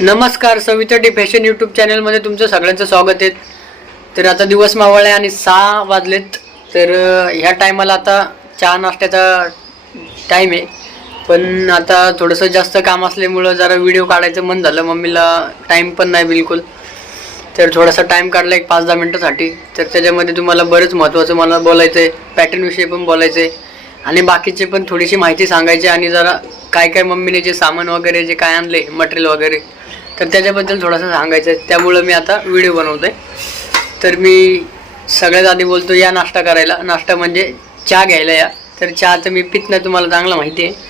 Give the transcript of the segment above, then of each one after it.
नमस्कार सवितटी fashion YouTube चॅनलमध्ये तुमचं सगळ्यांचं स्वागत आहे. तर आता दिवस मावळ आहे आणि सहा वाजलेत. तर ह्या टायमाला आता चहा नाश्त्याचा टाईम आहे. पण आता थोडंसं जास्त काम असल्यामुळं जरा व्हिडिओ काढायचं मन झालं. मम्मीला टाईम पण नाही बिलकुल. तर थोडासा टाईम काढला एक पाच दहा मिनटासाठी. तर त्याच्यामध्ये तुम्हाला बरंच महत्त्वाचं मला बोलायचं आहे पॅटर्नविषयी पण बोलायचं आहे आणि बाकीचे पण थोडीशी माहिती सांगायची आणि जरा काय काय मम्मीने जे सामान वगैरे जे काय आणले मटेरियल वगैरे तर त्याच्याबद्दल थोडंसं सांगायचं आहे. त्यामुळं मी आता व्हिडिओ बनवतो आहे तर मी सगळ्यात आधी बोलतो या नाश्ता करायला. नाश्ता म्हणजे चहा घ्यायला या. तर चहाचं मी पित नाही तुम्हाला चांगलं माहिती आहे.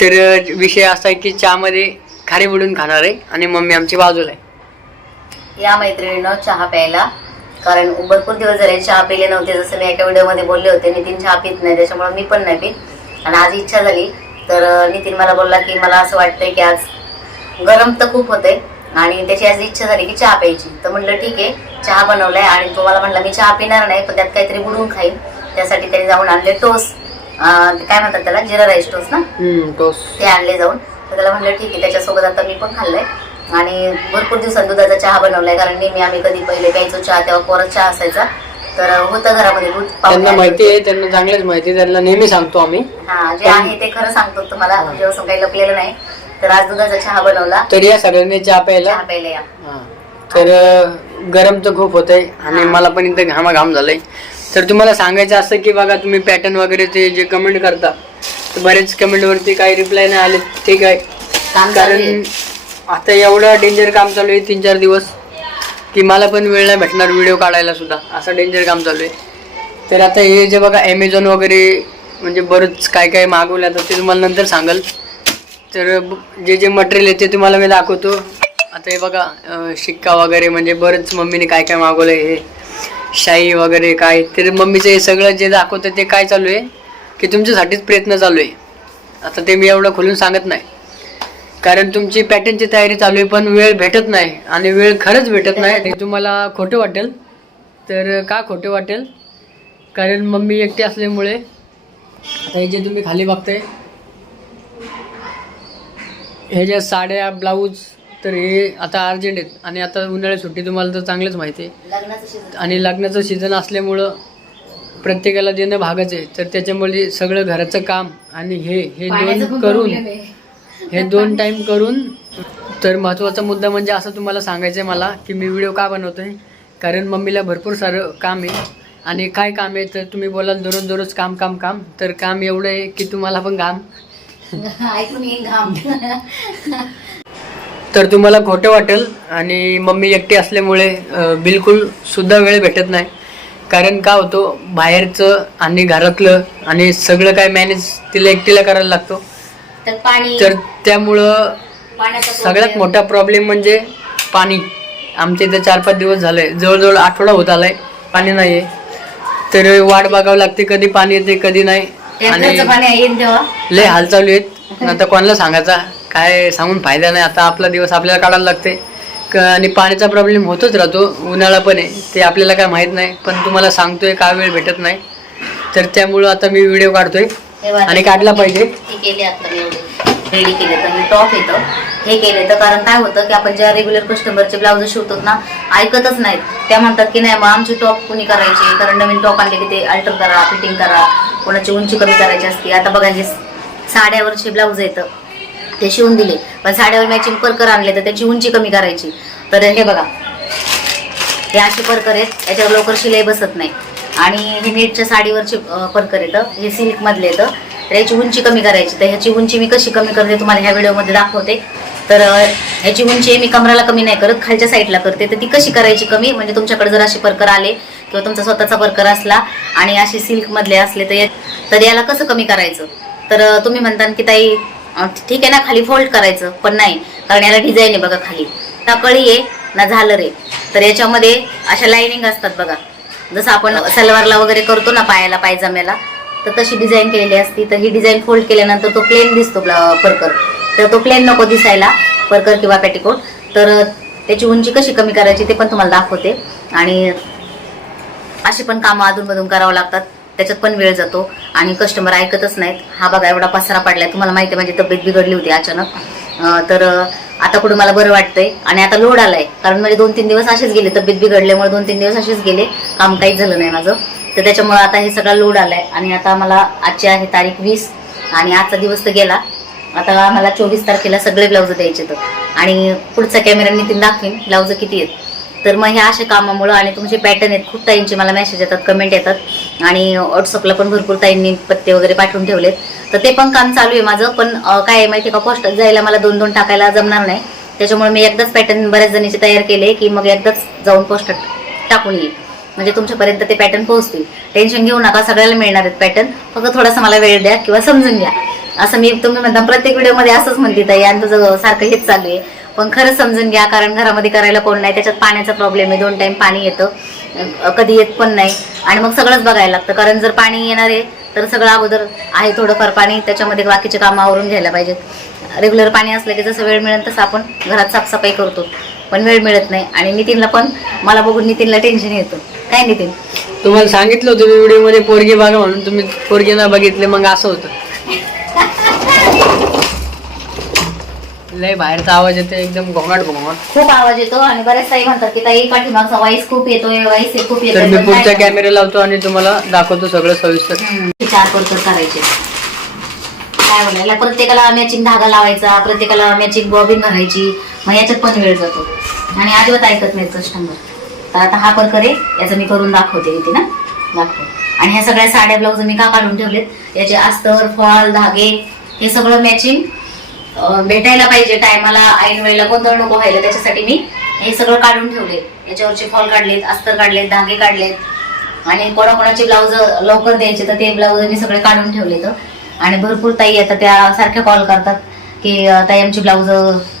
तर विषय असा आहे की चहामध्ये खारी बुडून खाणार आहे आणि मम्मी आमची बाजूला आहे. या मैत्रिणीनं चहा प्यायला. कारण भरपूर दिवस झाले चहा पिले नव्हते. जसं मी एका व्हिडिओमध्ये बोलले होते नितीन चहा पित नाही त्याच्यामुळे मी पण नाही पित. आणि आज इच्छा झाली. तर नितीन मला बोलला की मला असं वाटतंय की आज गरम तर खूप होते आणि त्याची आज इच्छा झाली की चहा प्यायची. तर म्हणलं ठीक आहे चहा बनवलाय आणि तो मला म्हणला मी चहा पिणार नाही पण त्यात काहीतरी बुडवून खाईन. त्यासाठी त्याने जाऊन आणले टोस्ट काय म्हणतात त्याला जिरा राईस टोस्ट ना? टोस्ट ते आणले जाऊन. तर त्याला म्हणलं ठीक आहे त्याच्यासोबत आता मी पण खाल्लंय. आणि भरपूर दिवसात दुधाचा चहा बनवलाय कारण नेहमी आम्ही कधी पहिले प्यायचो चहा तेव्हा कोरत चहा असायचा. तर होतं घरामध्ये दूध त्यांना माहिती होते. आहे त्यांना चांगलंच माहिती त्यांना नेहमी सांगतो आम्ही. हा जे आहे ते खरं सांगतो तुम्हाला जेव्हा काही लपलेलं नाही. तर आज दुधाचा चहा बनवला. तर या सगळ्यांनी चहा प्यायला? चहा प्यायला या. हा. तर अं, गरम तर खूप होत आहे आणि मला पण इथं घामाघाम झालंय. तर तुम्हाला सांगायचं असं की बघा तुम्ही पॅटर्न वगैरे ते जे कमेंट करता तर बरेच कमेंट वरती काही रिप्लाय नाही आले. ते काय काम चालू कारण आहे. आता एवढं डेंजर काम चालू आहे तीन चार दिवस. की मला पण वेळ नाही भेटणार व्हिडिओ काढायला सुद्धा. असं डेंजर काम चालू आहे. तर आता हे जे बघा ॲमेझॉन वगैरे म्हणजे बरंच काय काय मागवलं आता ते तुम्हाला नंतर सांगाल. तर ब- जे जे मटेरियल आहे ते तुम्हाला मी दाखवतो. आता हे बघा शिक्का वगैरे म्हणजे बरंच मम्मीने काय काय मागवलं हे. शाई वगैरे काय. तर मम्मीचं हे सगळं जे दाखवतं ते काय चालू आहे? की तुमच्यासाठीच प्रयत्न चालू आहे. आता ते मी एवढं खोलून सांगत नाही. कारण तुमची पॅटर्नची तयारी चालू आहे पण वेळ भेटत नाही. आणि वेळ खरंच भेटत नाही. हे तुम्हाला खोटं वाटेल. तर का खोटं वाटेल? कारण मम्मी एकटी असल्यामुळे आता हे जे तुम्ही खाली बघताय हे ज्या साड्या ब्लाऊज तर हे आता अर्जंट आहेत. आणि आता उन्हाळ्यात सुट्टी तुम्हाला तर चांगलंच माहिती आहे. आणि लग्नाचं सीझन असल्यामुळं प्रत्येकाला देणं भागच आहे. तर त्याच्यामुळे सगळं घराचं काम आणि हे हे दोन करून आहे. हे दोन टाइम करून तर महत्त्वाचा मुद्दा म्हणजे असं तुम्हाला सांगायचं आहे मला की मी व्हिडिओ का बनवतोय? कारण मम्मीला भरपूर सारं काम आहे. आणि काय काम आहे? तर तुम्ही बोलाल दररोज दररोज काम काम काम. तर काम एवढं आहे की तुम्हाला पण काम. ऐकून येईन घाम. तर तुम्हाला खोटं वाटेल आणि मम्मी एकटी असल्यामुळे बिलकुल सुद्धा वेळ भेटत नाही. कारण का होतो बाहेरचं आणि घरातलं आणि सगळं काय मॅनेज तिला एकटीला करायला लागतो. तर पाणी. तर त्यामुळं सगळ्यात. मोठा प्रॉब्लेम म्हणजे पाणी. आमच्या इथे चार पाच दिवस झाले जवळजवळ आठवडा होत आलाय पाणी नाहीये. तर वाट बघावं लागते कधी पाणी येते कधी नाही. आणि टँकरचं पाणी येईन तेव्हा. लय हाल चालू आहेत. आता कोणाला सांगायचा? काय सांगून फायदा नाही. आता आपला दिवस आपल्याला काढायला लागते. आणि पाण्याचा प्रॉब्लेम होतच राहतो उन्हाळा पण आहे. ते आपल्याला काय माहीत नाही. पण तुम्हाला सांगतोय का वेळ भेटत नाही. तर त्यामुळं आता मी व्हिडिओ काढतोय. आणि काढला पाहिजे. केले आता मी एवढे. रेडी केले तर मी. टॉप येतं. हे केले तर कारण काय होतं की आपण ज्या रेग्युलर कस्टमरचे ब्लाऊज शिवतो ना ऐकतच नाहीत. त्या म्हणतात की नाही मग आमची टॉप कुणी करायची? कारण नवीन टॉप आणले की ते अल्टर करा फिटिंग करा. कोणाची उंची कमी करायची असते. आता बघा जे साड्यावरचे ब्लाऊज येतं ते शिवून दिले. पण साड्यावर मॅचिंग परकर आणले तर त्याची उंची कमी करायची. तर हे बघा. हे असे परकर आहेत. याच्यावर लवकर शिलाई बसत नाही. आणि हे नेटच्या साडीवरचे परकर येतं हे सिल्क मधले येतं तर याची उंची कमी करायची. तर ह्याची उंची मी कशी कमी करते? तुम्हाला ह्या व्हिडिओमध्ये दाखवते. तर याची उंची मी कमराला कमी नाही करत खालच्या साईडला करते. तर ती कशी करायची कमी? म्हणजे तुमच्याकडे जर असे परकर आले किंवा तुमचा स्वतःचा परकर असला आणि असे सिल्कमधले असले तर तर याला कसं कमी करायचं? तर तुम्ही म्हणता की ताई ठीक आहे ना खाली फोल्ड करायचं पण नाही कारण याला डिझाईन आहे बघा खाली. ना कळी आहे ना झालं रे तर याच्यामध्ये अशा लाईनिंग असतात बघा. जसं आपण सलवारला वगैरे करतो ना पायाला पायजाम्याला तर तशी डिझाईन केलेली असती. तर ही डिझाईन फोल्ड केल्यानंतर तो प्लेन दिसतो परकर. तर तो प्लेन नको दिसायला परकर किंवा पॅटिकोट तर त्याची उंची कशी कमी करायची ते पण तुम्हाला दाखवते. आणि अशी पण कामं अधूनमधून करावं लागतात. त्याच्यात पण वेळ जातो. आणि कस्टमर ऐकतच नाहीत. हा बघा एवढा पसारा पडलाय. तुम्हाला माहिती आहे माझी तब्येत बिघडली होती अचानक. तर आता कुठं मला बरं वाटतंय. आणि आता लोड आलाय. कारण म्हणजे दोन तीन दिवस असेच गेले. तब्येत बिघडल्यामुळे दोन तीन दिवस असेच गेले. काम काहीच झालं नाही माझं. तर त्याच्यामुळे आता हे सगळा लोड आलाय. आणि आता मला आजची आहे तारीख वीस. आणि आजचा दिवस तर गेला. आता मला चोवीस तारखेला सगळे ब्लाऊज द्यायचे तर. आणि पुढचा कॅमेरा नितीन दाखवीन ब्लाऊज किती आहेत. तर मग ह्या अशा कामामुळं आणि तुमचे पॅटर्न आहेत खूप ताईंचे मला मेसेज येतात कमेंट येतात. आणि व्हॉट्सअपला पण भरपूर ताईंनी पत्ते वगैरे पाठवून ठेवलेत. तर ते पण काम चालू आहे माझं पण काय आहे माहिती आहे का पोस्टात जायला मला दोन दोन टाकायला जमणार नाही. त्याच्यामुळे मी एकदाच पॅटर्न बऱ्याच जणीचे तयार केले की मग एकदाच जाऊन पोस्टात टाकून येईल. म्हणजे तुमच्यापर्यंत ते पॅटर्न पोहोचतील. टेन्शन घेऊ नका सगळ्याला मिळणार आहेत पॅटर्न फक्त थोडासा मला वेळ द्या किंवा समजून घ्या. असं मी तुम्ही म्हणता प्रत्येक व्हिडिओमध्ये असंच म्हणते ताई आणि तुझं सारखं हेच चालू आहे. पण खरंच समजून घ्या कारण घरामध्ये करायला कोण नाही त्याच्यात पाण्याचा प्रॉब्लेम आहे दोन टाइम पाणी येतं. कधी येत पण नाही. आणि मग सगळंच बघायला लागतं कारण जर पाणी येणार आहे तर सगळं अगोदर आहे थोडंफार पाणी त्याच्यामध्ये बाकीचे कामं आवरून घ्यायला पाहिजेत. रेग्युलर पाणी असलं की जसं वेळ मिळेल तसं आपण घरात साफसफाई करतो पण वेळ मिळत नाही. आणि नितीनला पण मला बघून नितीनला टेन्शन येतं. काय नितीन? तुम्हाला सांगितलं होतं मी पोरगी बघा म्हणून तुम्ही पोरगी ना बघितले मग असं होतं. लय बाहेरचा आवाज येतो एकदम घोंगाट घोंगाट खूप आवाज येतो आणि बरेच ताई म्हणतात की ताई पाठीमागचा वाईस खूप येतोय वाईस हे खूप तर येतोय मी पण काय पुढचा करायचं? कॅमेरा लावतो आणि तुम्हाला दाखवतो सगळं सविस्तर. चार परकर करायचे. काय बोलायला प्रत्येकाला मॅचिंग धागा लावायचा प्रत्येकाला मॅचिंग बॉबिन भरायची मग याच्यात पण वेळ जातो. आणि अजिबात ऐकत नाही कस्टमर तर आता हा परकर आहे याचं मी करून दाखवते इथे ना. दाखव. आणि ह्या सगळ्या साड्या ब्लाऊज मी का काढून ठेवलेत? याचे अस्तर फॉल धागे हे सगळं मॅचिंग भेटायला पाहिजे टायमाला ऐन वेळेला गोंधळ नको व्हायला त्याच्यासाठी मी हे सगळं काढून ठेवले याच्यावरचे फॉल काढलेत अस्तर काढलेत धागे काढलेत. आणि कोणाकोणाचे ब्लाऊज लवकर द्यायचे तर ते ब्लाऊज मी सगळे काढून ठेवले तर आणि भरपूर ताई आता त्या सारख्या कॉल करतात की ताई आमची ब्लाऊज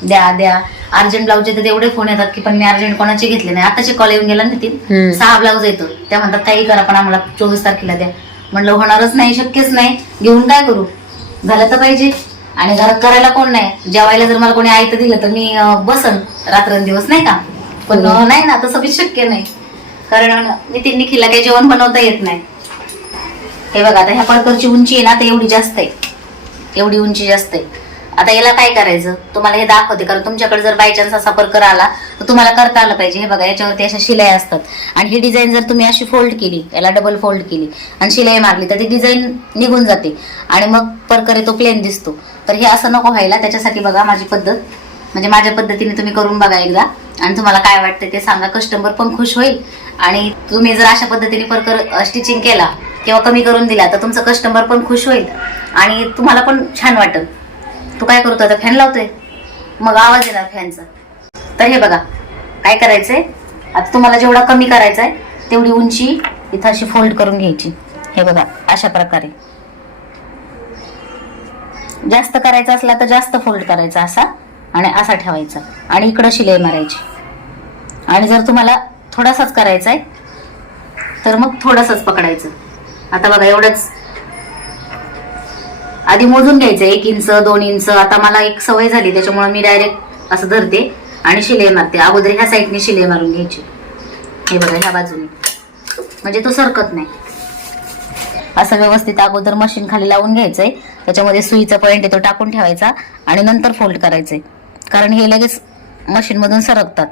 द्या द्या. अर्जंट ब्लाऊज येतात एवढे फोन येतात की पण मी अर्जंट कोणाचे घेतले नाही. आताचे कॉल येऊन गेला ना सहा ब्लाऊज येतो त्या म्हणतात काही करा पण आम्हाला चोवीस तारखेला द्या. म्हणलं होणारच नाही शक्यच नाही. घेऊन काय करू? झालं तर पाहिजे. आणि घरात करायला कोण नाही? जेवायला जर मला कोणी आयत दिलं तर मी बसन रात्रंदिवस नाही का? पण नाही ना तसं बी शक्य नाही. कारण नितीन निखिलला काही जेवण बनवता येत नाही. हे बघा आता ह्या पडकरची उंची आहे ना तर एवढी जास्त आहे. एवढी उंची जास्त आहे. आता याला काय करायचं? तुम्हाला हे दाखवते कारण तुमच्याकडे जर बाय चान्स असा परकर आला तर तुम्हाला करता आलं पाहिजे. हे बघा याच्यावरती अशा शिलाई असतात. आणि ही डिझाईन जर तुम्ही अशी फोल्ड केली याला डबल फोल्ड केली आणि शिलाई मारली तर ती डिझाईन निघून जाते. आणि मग परकर आहे तो प्लेन दिसतो. तर हे असं नको व्हायला. त्याच्यासाठी बघा माझी पद्धत. म्हणजे माझ्या पद्धतीने तुम्ही करून बघा एकदा. आणि तुम्हाला काय वाटतं ते सांगा. कस्टमर पण खुश होईल. आणि तुम्ही जर अशा पद्धतीने परकर स्टिचिंग केला किंवा कमी करून दिला तर तुमचं कस्टमर पण खुश होईल. आणि तुम्हाला पण छान वाटेल तू काय करतो आता फॅन लावतोय? मग आवाज येणार फॅनचा तर हे बघा काय करायचंय? आता तुम्हाला जेवढा कमी करायचा आहे तेवढी उंची इथं अशी फोल्ड करून घ्यायची. हे बघा अशा प्रकारे. जास्त करायचा असला तर जास्त फोल्ड करायचा असा आणि असा ठेवायचा. आणि इकडं शिलाई मारायची. आणि जर तुम्हाला थोडासाच करायचा आहे तर मग थोडंसंच पकडायचं. आता बघा एवढंच आधी मोजून घ्यायचं एक इंच दोन इंच आता मला एक सवय झाली त्याच्यामुळे मी डायरेक्ट असं धरते आणि शिलाई मारते. अगोदर ह्या साईडने शिलाई मारून घ्यायची. हे बघा ह्या बाजूने. म्हणजे तो सरकत नाही. असं व्यवस्थित अगोदर मशीन खाली लावून घ्यायचंय. त्याच्यामध्ये सुईचा पॉईंट आहे तो टाकून ठेवायचा आणि नंतर फोल्ड करायचंय. कारण हे लगेच मशीन मधून सरकतात.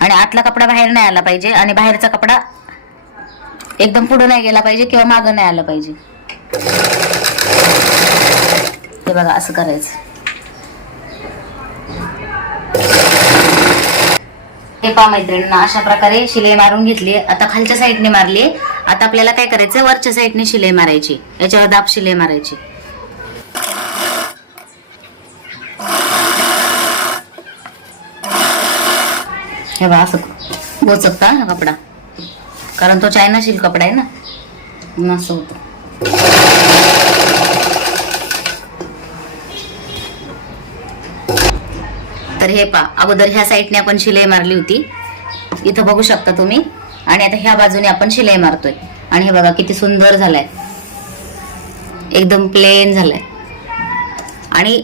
आणि आतला कपडा बाहेर नाही आला पाहिजे आणि बाहेरचा कपडा एकदम पुढे नाही गेला पाहिजे किंवा मागं नाही आला पाहिजे. हे बघा असं करायचं. हे पहा मैत्रिणींना अशा प्रकारे शिलाई मारून घेतली. आता खालच्या साईडने मारली. आता आपल्याला काय करायचं वरच्या साईडने शिलाई मारायची. याच्यावर दाब शिलाई मारायची. हे बघा असं बोचकता हा कपडा. कारण तो चायना कपडा आहे ना. असं होतं. तर हे पा अगोदर ह्या साईडने आपण शिलाई मारली होती. इथं बघू शकता तुम्ही. आणि आता ह्या बाजूने आपण शिलाई मारतोय. आणि हे बघा किती सुंदर झालाय. एकदम प्लेन झालाय. आणि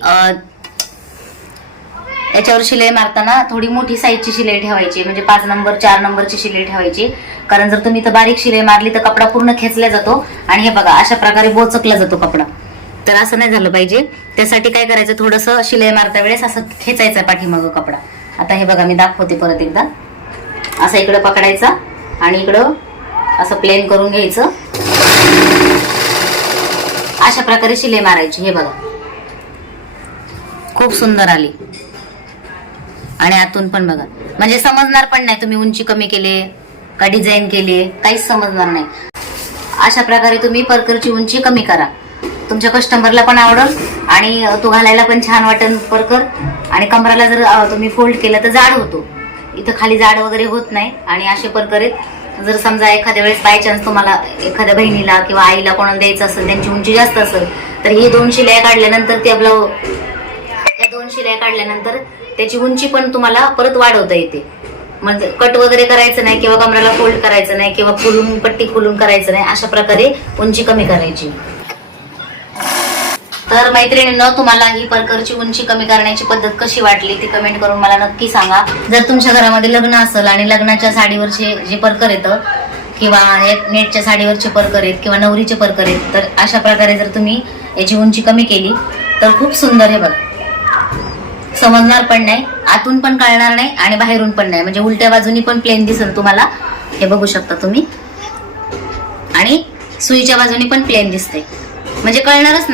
याच्यावर शिलाई मारताना थोडी मोठी साईजची शिलाई ठेवायची म्हणजे पाच नंबर चार नंबरची शिलाई ठेवायची. कारण जर तुम्ही तर बारीक शिलाई मारली तर कपडा पूर्ण खेचला जातो. आणि हे बघा अशा प्रकारे बोचकला जातो कपडा. तर असं नाही झालं पाहिजे. त्यासाठी काय करायचं थोडंसं शिलाई मारता वेळेस असं खेचायचं पाठीमागं कपडा. आता हे बघा मी दाखवते परत एकदा. असं इकडं पकडायचा आणि इकडं असं प्लेन करून घ्यायचं. अशा प्रकारे शिलाई मारायची हे बघा. खूप सुंदर आली. आणि आतून पण बघा. म्हणजे समजणार पण नाही तुम्ही उंची कमी केली का डिझाईन केली काहीच समजणार नाही. अशा प्रकारे तुम्ही परकरची उंची कमी करा. तुमच्या कस्टमरला पण आवडेल आणि तो घालायला पण छान वाटेल परकर. आणि कमराला जर तुम्ही फोल्ड केलं तर जाड होतो. इथं खाली जाड वगैरे होत नाही आणि असे परकर आहेत. जर समजा एखाद्या वेळेस बाय चान्स तुम्हाला एखाद्या बहिणीला किंवा आईला कोणाला द्यायचं असेल त्यांची उंची जास्त असेल तर ही दोन शिलाई काढल्यानंतर ते आपलं दोन शिलाई काढल्यानंतर त्याची उंची पण तुम्हाला परत वाढवता येते. म्हणजे कट वगैरे करायचं नाही किंवा कमराला फोल्ड करायचं नाही किंवा फुलून पट्टी खुलून करायचं नाही अशा प्रकारे उंची कमी करायची. तर मैत्रिणीनं तुम्हाला ही परकरची उंची कमी करण्याची पद्धत कशी वाटली ती कमेंट करून मला नक्की सांगा. जर तुमच्या घरामध्ये लग्न असेल आणि लग्नाच्या साडीवरचे जे परकर येतं किंवा नेटच्या साडीवरचे परकर आहेत किंवा नवरीचे परकर आहेत तर अशा प्रकारे जर तुम्ही याची उंची कमी केली तर खूप सुंदर आहे बघ. समजणार पण नाही आतून पण कळणार नाही आणि बाहेरून पण नाही. म्हणजे उलट्या बाजूनी पण प्लेन दिसेल तुम्हाला. हे बघू शकता तुम्ही. आणि सुईच्या बाजूनी पण प्लेन दिसते म्हणजे कळणारच नाही.